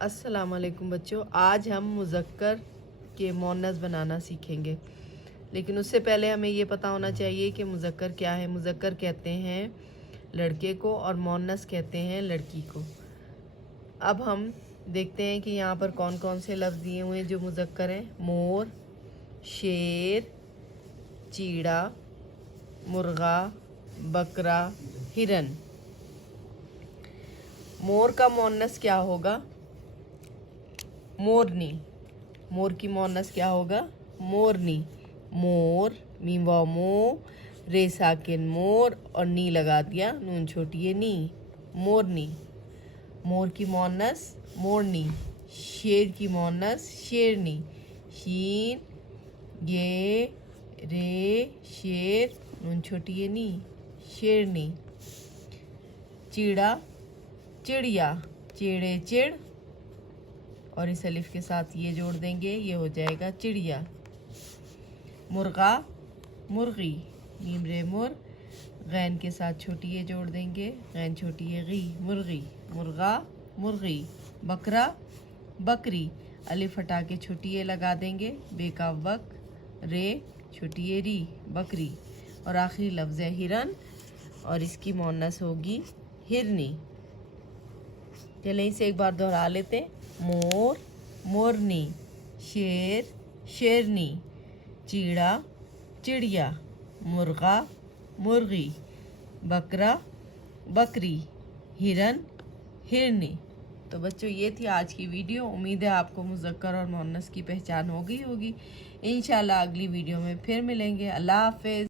अस्सलाम वालेकुम बच्चों, आज हम मुज़क्कर के मुअन्नस बनाना सीखेंगे। लेकिन उससे पहले हमें ये पता होना चाहिए कि मुज़क्कर क्या है। मुज़क्कर कहते हैं लड़के को और मुअन्नस कहते हैं लड़की को। अब हम देखते हैं कि यहाँ पर कौन कौन से लफ्ज़ दिए हुए हैं जो मुज़क्कर हैं। मोर, शेर, चीड़ा, मुर्गा, बकरा, हिरन। मोर का मुअन्नस क्या होगा? मोरनी। मोर की मुअन्नस क्या होगा? मोरनी। मोर, मीम वाव मो, रे साकिन मोर और नी लगा दिया, नून छोटी है नी, मोरनी। मोर की मुअन्नस मोरनी। शेर की मुअन्नस शेरनी। शीन, ये, रे, शेर, नून छोटी है नी, शेरनी। चीड़ा, चिड़िया, चेड़े चिड़ और इस अलिफ के साथ ये जोड़ देंगे, ये हो जाएगा चिड़िया। मुर्गा, मुर्गी, मीम रे मुर, गैन के साथ छोटी ये जोड़ देंगे, गैन छोटी है गी, मुर्गी। मुर्गा, मुर्गी। बकरा, बकरी, अलिफ हटा के छोटी ये लगा देंगे, बेका बक, रे, छोटी ये री, बकरी। और आखिरी लफ्ज़ है हिरन और इसकी मुअन्नस होगी हिरनी। चलें इसे एक बार दोहरा लेते। मोर, मोरनी। शेर, शेरनी। चीड़ा, चिड़िया। मुर्गा, मुर्गी। बकरा, बकरी। हिरन, हिरनी। तो बच्चों ये थी आज की वीडियो। उम्मीद है आपको मुज़क्कर और मुअन्नस की पहचान हो गई होगी। इंशाल्लाह अगली वीडियो में फिर मिलेंगे। अल्लाह हाफ़िज़।